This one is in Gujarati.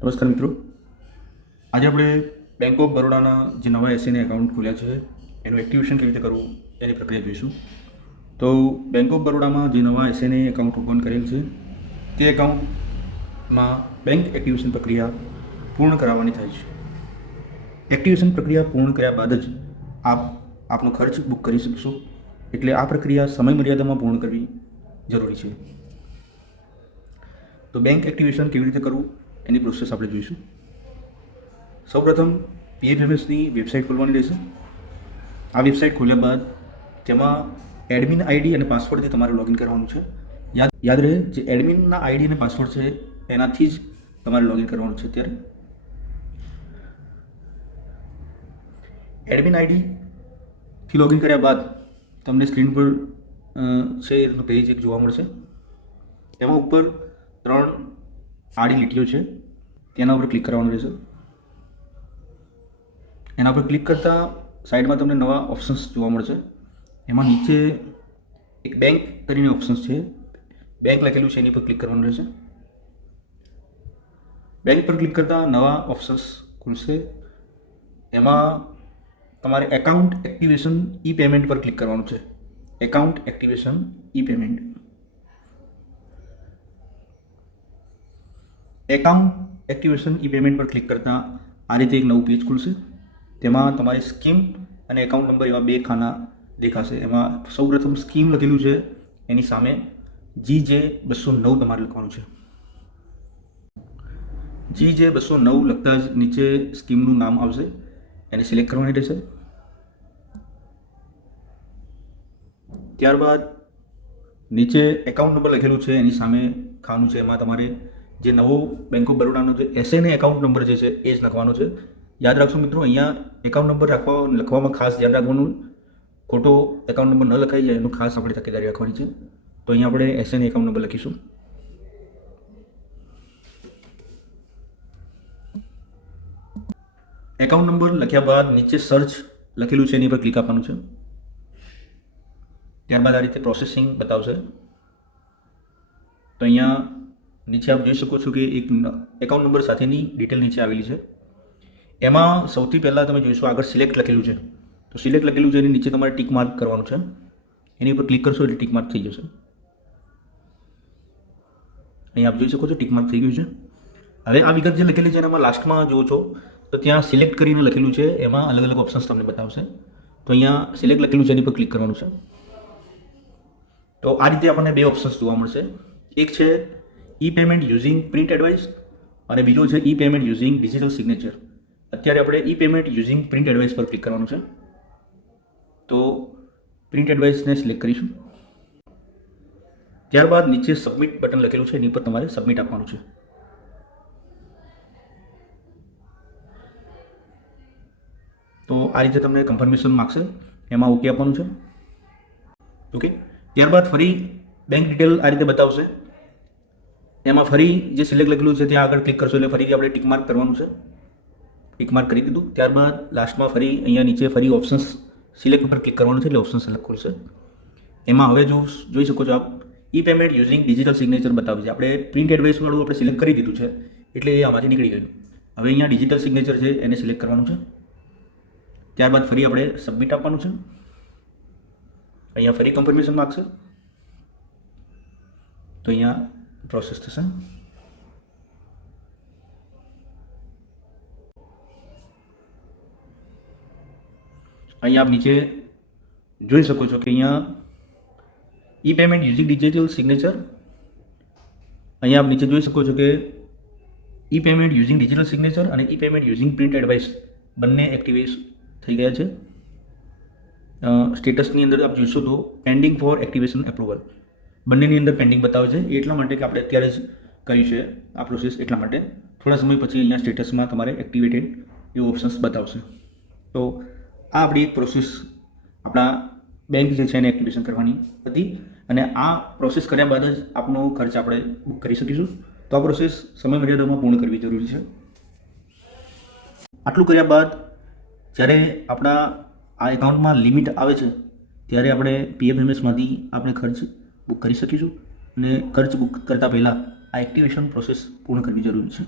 નમસ્કાર મિત્રો, આજે આપણે બેંક ઓફ બરોડાના જે નવા એસએનએ એકાઉન્ટ ખોલ્યા છે એનું એક્ટિવેશન કેવી રીતે કરવું એની પ્રક્રિયા જોઈશું. તો બેંક ઓફ બરોડામાં જે નવા એસએનએ એકાઉન્ટ ઓપન કરેલ છે તે એકાઉન્ટમાં બેંક એક્ટિવેશન પ્રક્રિયા પૂર્ણ કરાવવાની થાય છે. એક્ટિવેશન પ્રક્રિયા પૂર્ણ કર્યા બાદ જ આપનો ખર્ચ બુક કરી શકશો. એટલે આ પ્રક્રિયા સમય મર્યાદામાં પૂર્ણ કરવી જરૂરી છે. તો બેંક એક્ટિવેશન કેવી રીતે કરવું એની પ્રોસેસ આપણે જોઈશું. સૌપ્રથમ PFMSની વેબસાઇટ ખોલવાની રહેશે. આ વેબસાઇટ ખોલ્યા બાદ તેમાં એડમિન આઈડી અને પાસવર્ડથી તમારે લોગિન કરવાનું છે. યાદ રહે, જે એડમિનના આઈડી અને પાસવર્ડ છે એનાથી જ તમારે લોગિન કરવાનું છે. અત્યારે એડમિન આઈડીથી લોગિન કર્યા બાદ તમને સ્ક્રીન પર છે એનું પેજ એક જોવા મળશે. એમાં ઉપર 3 આડી લીટીઓ છે, તેના ઉપર ક્લિક કરવાનું રહેશે. એના પર ક્લિક કરતાં સાઈડમાં તમને નવા ઓપ્શન્સ જોવા મળશે. એમાં નીચે એક બેંક કરીને ઓપ્શન્સ છે, બેંક લખેલું છે, એની પર ક્લિક કરવાનું રહેશે. બેંક પર ક્લિક કરતાં નવા ઓપ્શન્સ ખુલશે. એમાં તમારે એકાઉન્ટ એક્ટિવેશન ઈ પેમેન્ટ પર ક્લિક કરવાનું છે. Account activation e payment. Account activation e payment પર ક્લિક કરતાં આ રીતે એક નવું પેજ ખુલશે. તેમાં તમારી સ્કીમ અને એકાઉન્ટ નંબર એવા 2 ખાના દેખાશે. એમાં સૌપ્રથમ સ્કીમ લખેલું છે, એની સામે GJ209 તમારે લખવાનું છે. GJ209 લખતા જ નીચે સ્કીમનું નામ આવશે, એને સિલેક્ટ કરવાની રહેશે. ત્યારબાદ નીચે એકાઉન્ટ નંબર લખેલું છે, એની સામે ખાનું છે, એમાં તમારે જે નવો બેંક ઓફ બરોડાનો જે એસએનએ એકાઉન્ટ નંબર જે છે એ જ લખવાનો છે. યાદ રાખશો મિત્રો, અહીંયા એકાઉન્ટ નંબર લખવામાં ખાસ ધ્યાન રાખવાનું, ખોટો એકાઉન્ટ નંબર ન લખાઈ જાય એનું ખાસ આપણે તકેદારી રાખવાની છે. તો અહીંયા આપણે એસએનએ એકાઉન્ટ નંબર લખીશું. એકાઉન્ટ નંબર લખ્યા બાદ નીચે સર્ચ લખેલું છે, એની પર ક્લિક આપવાનું છે. ત્યારબાદ આ રીતે પ્રોસેસિંગ બતાવશે. તો અહીંયા નીચે આપ જોઈ શકો છો કે એક એકાઉન્ટ નંબર સાથેની ડિટેલ નીચે આવેલી છે. એમાં સૌથી પહેલાં તમે જોઈશો આગળ સિલેક્ટ લખેલું છે. તો સિલેક્ટ લખેલું છે એની નીચે તમારે ટીક માર્ક કરવાનું છે. એની ઉપર ક્લિક કરશો એટલે ટીક માર્ક થઈ જશે. અહીં આપ જોઈ શકો છો ટીક માર્ક થઈ ગયું છે. હવે આ વિગત જે લખેલી છે એમાં લાસ્ટમાં જુઓ છો તો ત્યાં સિલેક્ટ કરીને લખેલું છે, એમાં અલગ અલગ ઓપ્શન્સ તમને બતાવશે. તો અહીંયા સિલેક્ટ લખેલું છે એની પર ક્લિક કરવાનું છે. તો આ રીતે આપણને 2 ઓપ્શન્સ જોવા મળશે. એક છે e payment using print advice અને બીજો છે e payment using digital signature. અત્યારે આપણે e payment using print advice પર ક્લિક કરવાનું છે. તો પ્રિન્ટ એડવાઇસને સિલેક્ટ કરીશું. ત્યારબાદ નીચે સબમિટ બટન લખેલું છે, એની પર તમારે સબમિટ આપવાનું છે. તો આ રીતે તમને કન્ફર્મેશન માગશે, એમાં ઓકે આપવાનું છે. ઓકે. ત્યારબાદ ફરી બેંક ડિટેલ આ રીતે બતાવશે. એમાં ફરી જે સિલેક્ટ લખેલું છે ત્યાં આગળ ક્લિક કરશો એટલે ફરીથી આપણે ટીક માર્ક કરવાનું છે. ટીક માર્ક કરી દીધું. ત્યારબાદ લાસ્ટમાં ફરી અહીંયા નીચે ફરી ઓપ્શન્સ સિલેક્ટ પર ક્લિક કરવાનું છે એટલે ઓપ્શન સિલેક્ટ ખુલશે. એમાં હવે જોઈ શકો છો આપ e payment using digital signature બતાવે છે. આપણે પ્રિન્ટ એડવાઇસવાળું આપણે સિલેક્ટ કરી દીધું છે એટલે એ આમાંથી નીકળી ગયું. હવે અહીંયા ડિજિટલ સિગ્નેચર છે એને સિલેક્ટ કરવાનું છે. ત્યારબાદ ફરી આપણે સબમિટ આપવાનું છે. અહીંયા ફરી કન્ફર્મેશન માગશે. તો અહીંયા પ્રોસેસ થશે. અહીંયા આપ નીચે જોઈ શકો છો કે અહીંયા e payment using digital signature, અહીંયા આપ નીચે જોઈ શકો છો કે e payment using digital signature અને e payment using print advice બંને એક્ટિવેટ થઈ ગયા છે. સ્ટેટસની અંદર આપ જોઈશો તો પેન્ડિંગ ફોર એક્ટિવેશન એપ્રુવલ બંનેની અંદર પેન્ડિંગ બતાવે છે. એટલા માટે કે આપણે અત્યારે જ કર્યું છે આ પ્રોસેસ, એટલા માટે થોડા સમય પછી અહીંયા સ્ટેટસમાં તમારે એક્ટિવેટેડ એવું ઓપ્શન્સ બતાવશે. તો આ આપણી એક પ્રોસેસ આપણા બેંક જે છે એને એક્ટિવેશન કરવાની હતી અને આ પ્રોસેસ કર્યા બાદ જ આપનો ખર્ચ આપણે બુક કરી શકીશું. તો આ પ્રોસેસ સમય મર્યાદામાં પૂર્ણ કરવી જરૂરી છે. આટલું કર્યા બાદ જ્યારે આપણા આ એકાઉન્ટમાં લિમિટ આવે છે ત્યારે આપણે PFMSમાંથી આપણે ખર્ચ બુક કરી શકીશું અને ખર્ચ બુક કરતાં પહેલાં આ એક્ટિવેશન પ્રોસેસ પૂર્ણ કરવી જરૂરી છે.